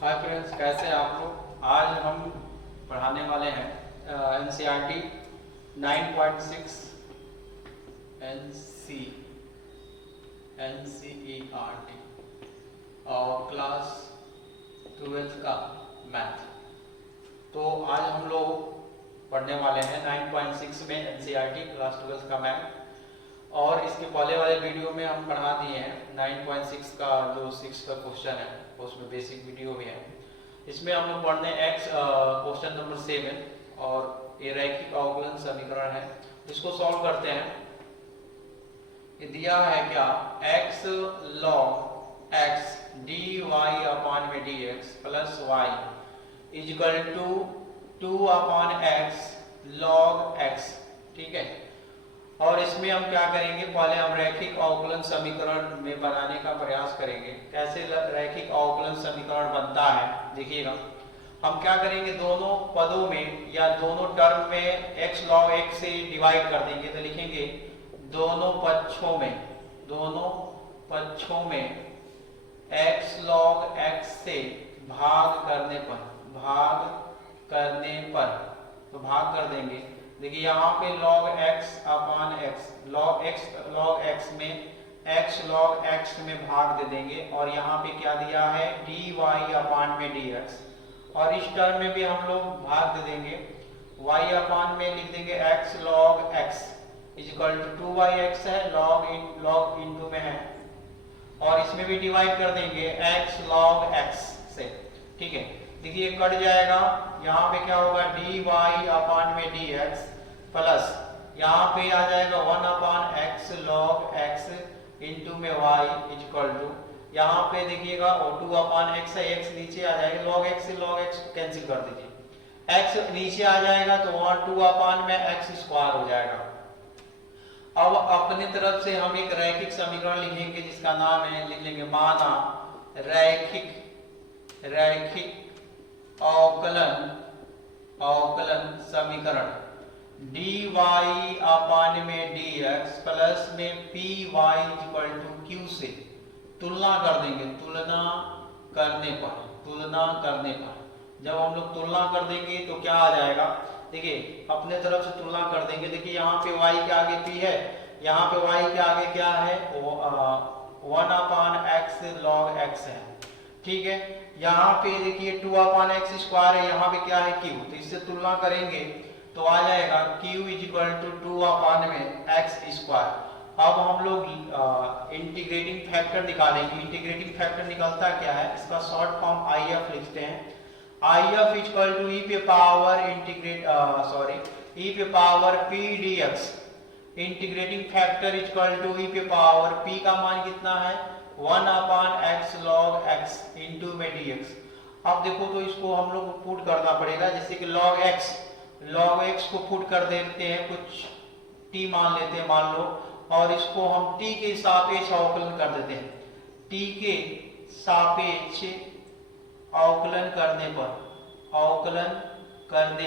Hi friends, कैसे हैं आप लोग। आज हम पढ़ाने वाले हैं एनसीईआरटी 9.6 एनसीईआरटी और क्लास 12 का मैथ। तो आज हम लोग पढ़ने वाले हैं 9.6 में एनसीईआरटी क्लास 12 का मैथ। और इसके पहले वाले वीडियो में हम पढ़ा दिए हैं 9.6 का जो 6 का क्वेश्चन है, उसमें बेसिक वीडियो भी है। इसमें हम लोग पढ़ने एक्स क्वेश्चन नंबर 7 और ये रैखिक अवकलन समीकरण है, इसको सॉल्व करते हैं। ये दिया है क्या, x log x dy upon में dx plus y equal to 2 upon x log x। ठीक है, और इसमें हम क्या करेंगे, पहले हम रैखिक अवकलन समीकरण में बनाने का प्रयास करेंगे। कैसे रैखिक अवकलन समीकरण बनता है देखिएगा। हम क्या करेंगे, दोनों पदों में या दोनों टर्म में x log x से डिवाइड कर देंगे। तो लिखेंगे दोनों पक्षों में x log x से भाग करने पर तो भाग कर देंगे। देखिए यहाँ पे log x upon x log x में x log x में भाग दे देंगे, और यहाँ पे क्या दिया है dy अपान में dx, और इस टर्म में भी हम लोग भाग दे देंगे। y अपान में लिख देंगे x log x equal to 2yx है, log इनटू में है, और इसमें भी डिवाइड कर देंगे x log x से। ठीक है, देखिए कट जाएगा, यहाँ पे क्या होगा dy अपान में dx प्लस यहाँ पे आ जाएगा 1 upon x log x into में y इक्वल टू, यहाँ पे देखिएगा 2 अपान x है, x नीचे आ जाएगा, log x से log x कैंसिल कर दीजिए, x नीचे आ जाएगा तो 2 अपान में x स्क्वायर हो जाएगा। अब अपने तरफ से हम एक रैखिक समीकरण लिखेंगे जिसका नाम है, लिख लेंगे माना रैखिक अवकलन समीकरण dy अपान में dx प्लस में py इक्वल टू q से तुलना कर देंगे। तुलना करने पर जब हम लोग तुलना कर देंगे तो क्या आ जाएगा, देखिए अपने तरफ से तुलना कर देंगे। देखिए यहाँ पे y के आगे p है, यहाँ पे y के आगे क्या है 1 अपान x log x है। ठीक है, यहाँ पे देखिए 2 अपान x स्क्वायर है, यहाँ पे क्या है q, तो इससे तुलना करेंगे तो आ जाएगा q इक्वल टू 2 अपान में x स्क्वायर। अब हम लोग इंटीग्रेटिंग फैक्टर निकालेंगे। इंटीग्रेटिंग फैक्टर निकलता क्या है, इसका शॉर्ट फॉर्म IF लिखते हैं। IF इक्वल टू e पे power p dx। Integrating factor equal to e पे पावर p का मान कितना है 1 upon x log x into में dx। अब देखो तो इसको हम लोग को पुट करना पड़ेगा, जैसे कि log x को पुट कर देते हैं, कुछ t मान लेते हैं मान लो, और इसको हम t के सापेक्ष अवकलन कर देते हैं। t के सापेक्ष अवकलन करने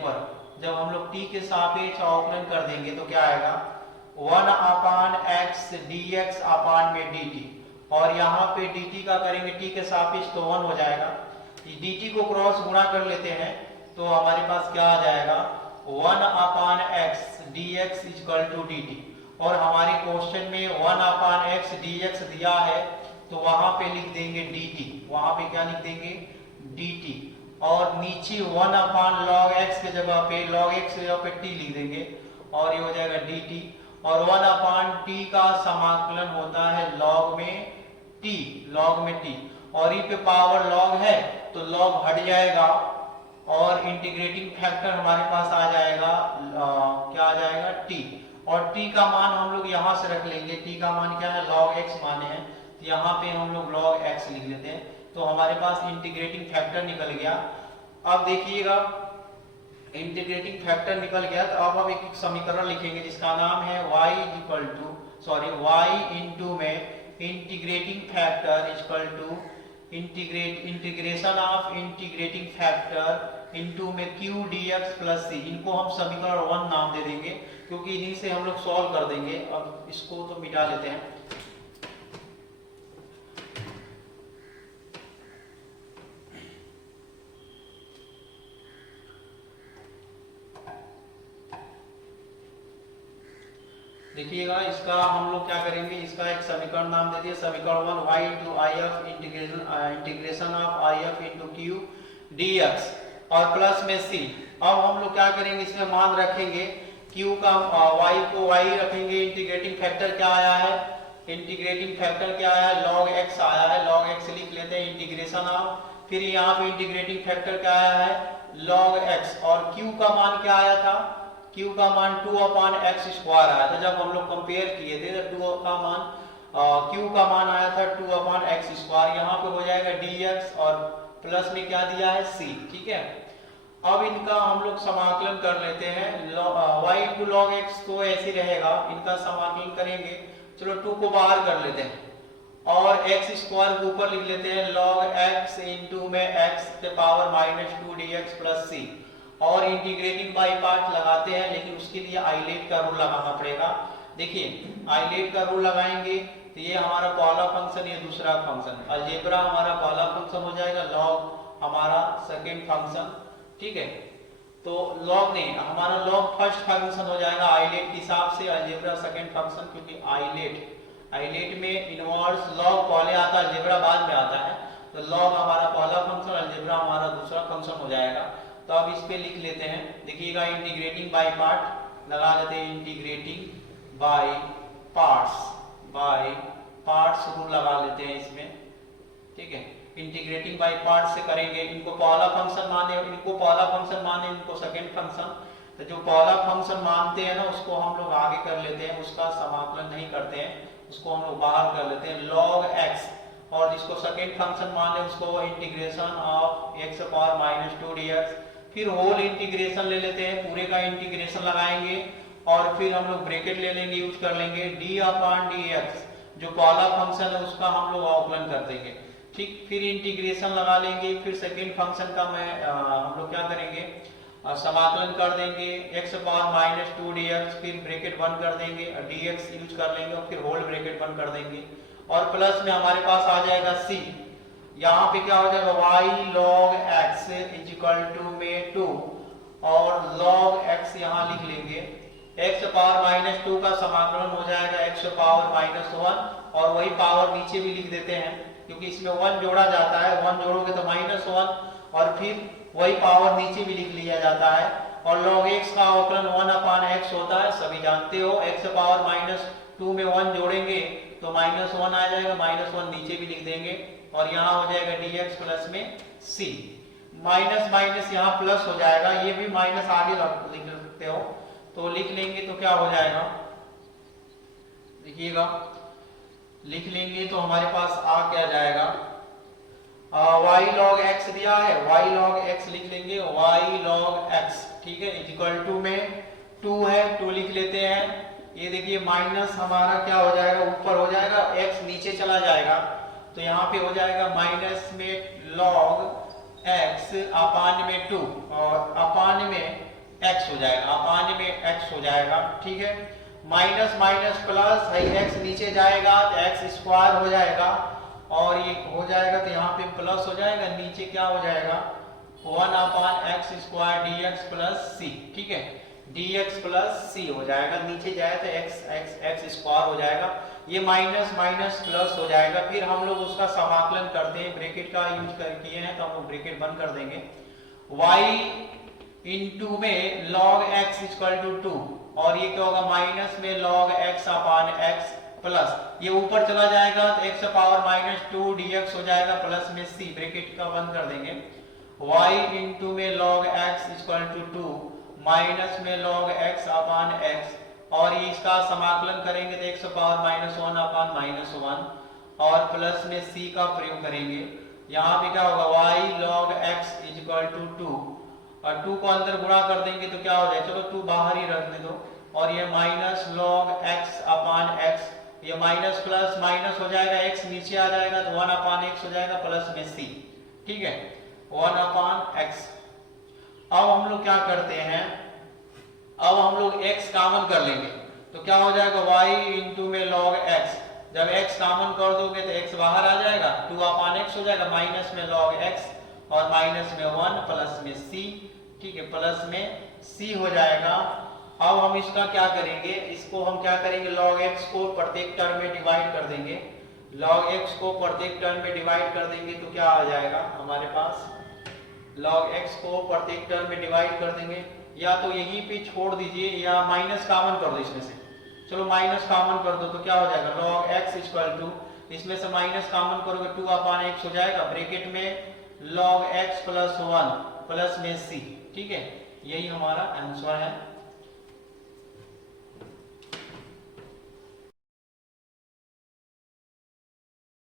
पर जब हम लोग t के सापेक्ष अवकलन कर देंगे तो क्या आएगा 1 अपान x dx अपान में dt, और यहाँ पे dt का करेंगे t के सापेक्ष तो 1 हो जाएगा। dt को क्रॉस गुणा कर लेते हैं तो हमारे पास क्या आ जाएगा 1 upon x dx equal to dt, और हमारे क्वेश्चन में 1 अपान x dx दिया है तो वहां पे लिख देंगे dt, वहां पे क्या लिख देंगे dt, और नीचे 1 अपान log x के जगह पे t लिख देंगे, और ये हो जाएगा dt, और 1 अपान t का समाकलन होता है log में t, और e पे पावर log है तो log हट जाएगा, और इंटीग्रेटिंग फैक्टर हमारे पास आ जाएगा क्या आ जाएगा t, और t का मान हम लोग यहाँ से रख लेंगे। t का मान क्या है log x माने हैं, तो यहाँ पे हम लोग log x लिख लेते हैं, तो हमारे पास इंटीग्रेटिंग फैक्टर निकल गया। अब देखिएगा इंटीग्रेटिंग फैक्टर निकल गया, तो अब हम एक समीकरण लिखेंगे जिसका नाम है y इंटू में integrating factor equal to integration of integrating factor into में q dx प्लस c। इनको हम समीकरण 1 नाम दे देंगे क्योंकि इन्हीं से हम लोग सॉल्व कर देंगे। अब इसको तो मिटा लेते हैं। देखिएगा इसका हम लोग क्या करेंगे, इसका एक समीकरण नाम दे दिए समीकरण 1 y into I F integration of I F into Q D x और प्लस में सी। अब हम लोग क्या करेंगे, इसमें मान रखेंगे q का y को y रखेंगे, इंटीग्रेटिंग फैक्टर क्या आया है, इंटीग्रेटिंग फैक्टर क्या आया है, log x आया है, log x लिख लेते हैं इंटीग्रेशन ऑफ, फिर यहाँ पे इंटीग्रेटिंग फैक्टर क्या आया है log x और q का मान क्या आया था, q का मान 2/x² आया था। जब हम लोग कंपेयर किए थे तो 2 का मान q का मान आया था 2/x², यहाँ पे हो जाएगा dx और प्लस में क्या दिया है c। ठीक है, अब इनका हम लोग समाकलन कर लेते हैं, y इंटू लॉग एक्स तो ऐसे रहेगा, इनका समाकलन करेंगे, चलो 2 को बाहर कर लेते हैं और x² को ऊपर लिख लेते हैं log x इंटू में x के पावर -2 dx प्लस c और इंटीग्रेटिंग बाय पार्ट लगाते हैं, लेकिन उसके लिए आइलेट का रूल लगाना पड़ेगा। देखिए आइलेट का रूल लगाएंगे तो ये हमारा पहला फंक्शन, ये दूसरा फंक्शन, अलजेब्रा हमारा पहला फंक्शन हो जाएगा, लॉग हमारा सेकेंड फंक्शन। ठीक है, तो लॉग नहीं, हमारा लॉग फर्स्ट फंक्शन हो जाएगा आइलेट के हिसाब से, अलजेब्रा सेकेंड फंक्शन, क्योंकि आइलेट में इनवर्स लॉग पहले आता है, अलजेब्रा बाद में आता है, तो लॉग हमारा पहला फंक्शन, अलजेब्रा हमारा दूसरा फंक्शन हो जाएगा। तो अब इस पे लिख लेते हैं, देखिएगा इंटीग्रेटिंग बाय पार्ट लगा लेते हैं, इंटीग्रेटिंग बाय पार्ट्स रूल लगा लेते हैं इसमें। ठीक है, इंटीग्रेटिंग बाय पार्ट से करेंगे, इनको पहला फंक्शन माने, इनको सेकंड फंक्शन, तो जो पहला फंक्शन मानते हैं ना उसको हम लोग आगे कर लेते हैं, उसका समाकलन नहीं करते हैं, उसको हम लोग बाहर कर लेते हैं log x, और जिसको सेकंड फंक्शन माने उसको इंटीग्रेशन ऑफ x⁻² dx, फिर होल इंटीग्रेशन ले लेते हैं, पूरे का इंटीग्रेशन लगाएंगे और फिर हम लोग ब्रैकेट ले लेंगे, यूज कर लेंगे d/dx, जो पहला फंक्शन है उसका हम लोग अवकलन कर देंगे। ठीक, फिर इंटीग्रेशन लगा लेंगे, फिर सेकंड फंक्शन का हम लोग क्या करेंगे, समाकलन कर देंगे x⁻² dx, फिर ब्रैकेट बंद कर देंगे, dx यूज कर लेंगे और फिर होल ब्रैकेट बंद कर देंगे और प्लस में हमारे पास आ जाएगा c। यहाँ पे क्या हो जाएगा y log x में 2 और log x यहाँ लिख लेंगे, x⁻² का समाकलन हो जाएगा x⁻1 और वही पावर नीचे भी लिख देते हैं, क्योंकि इसमें 1 जोड़ा जाता है, 1 जोड़ोगे तो -1 और फिर वही पावर नीचे भी लिख लिया जाता है, और log x का अवकलन 1/x होता है, सभी जानते हो, x⁻2 में 1 जोड़ेंगे तो -1 आ जाएगा, -1 नीचे भी लिख देंगे और यहाँ हो जाएगा dx प्लस में c, माइनस यहाँ प्लस हो जाएगा, ये भी माइनस आगे लिख सकते हो, तो लिख लेंगे तो क्या हो जाएगा, देखिएगा लिख लेंगे तो हमारे पास आ क्या जाएगा, y log x दिया है, y log x लिख लेंगे, y log x, ठीक है, इक्वल टू में 2 है, 2 लिख लेते हैं, ये देखिए माइनस हमारा क्या हो जाएगा, ऊपर हो जाएगा, x नीचे चला जाएगा, तो यहाँ पे हो जाएगा माइनस में log x अपान में 2 और अपान में x हो जाएगा, अपान में x हो जाएगा। ठीक है, माइनस माइनस प्लस है, x नीचे जाएगा तो x² हो जाएगा और ये हो जाएगा तो यहाँ पे प्लस हो जाएगा, नीचे क्या हो जाएगा 1/x² dx प्लस c। ठीक है, dx प्लस c हो जाएगा, नीचे जाए तो x² हो जाएगा, ये माइनस माइनस प्लस हो जाएगा, फिर हम लोग उसका समाकलन करते हैं, ब्रैकेट का यूज कर किए हैं तो हम लोग ब्रैकेट बंद कर देंगे, y इंटू में log x इक्वल टू 2 और ये क्या होगा माइनस में log x upon x plus, ये ऊपर चला जाएगा तो x⁻2 dx हो जाएगा प्लस में c, ब्रैकेट का बंद कर देंगे, y इंटू में log x equal to 2 minus में log x अपान x और ये इसका समाकलन करेंगे तो x⁻1 अपान -1 और प्लस में c का प्रयोग करेंगे, यहाँ पे क्या होगा y log x equal to 2 और 2 को अंदर गुणा कर देंगे तो क्या हो जाएगा, चलो 2 बाहर ही रखने दो, और ये minus log x upon x, ये माइनस प्लस माइनस हो जाएगा, x नीचे आ जाएगा तो 1/x हो जाएगा प्लस में c। ठीक है, 1/x। अब हम लोग क्या करते हैं, अब हम लोग x कॉमन कर लेंगे तो क्या हो जाएगा y इंटू में log x, जब x कॉमन कर दोगे तो x बाहर आ जाएगा, 2/x हो जाएगा, माइनस में log x और माइनस में 1 प्लस में c। ठीक है, प्लस में c हो जाएगा। अब हम इसका क्या करेंगे, इसको हम क्या करेंगे, log x को प्रत्येक टर्म में डिवाइड कर देंगे। log x को प्रत्येक टर्म में डिवाइड कर देंगे तो क्या आ जाएगा हमारे पास, log x को प्रत्येक टर्म में डिवाइड कर देंगे, या तो यहीं पे छोड़ दीजिए या माइनस कॉमन कर दो इसमें से। चलो माइनस कॉमन कर दो तो क्या हो जाएगा, log x इक्वल टू, इसमें से माइनस कॉमन करोगे 2/x हो जाएगा, ब्रैकेट में log x प्लस 1 प्लस में c। ठीक है, यही हमारा आंसर है।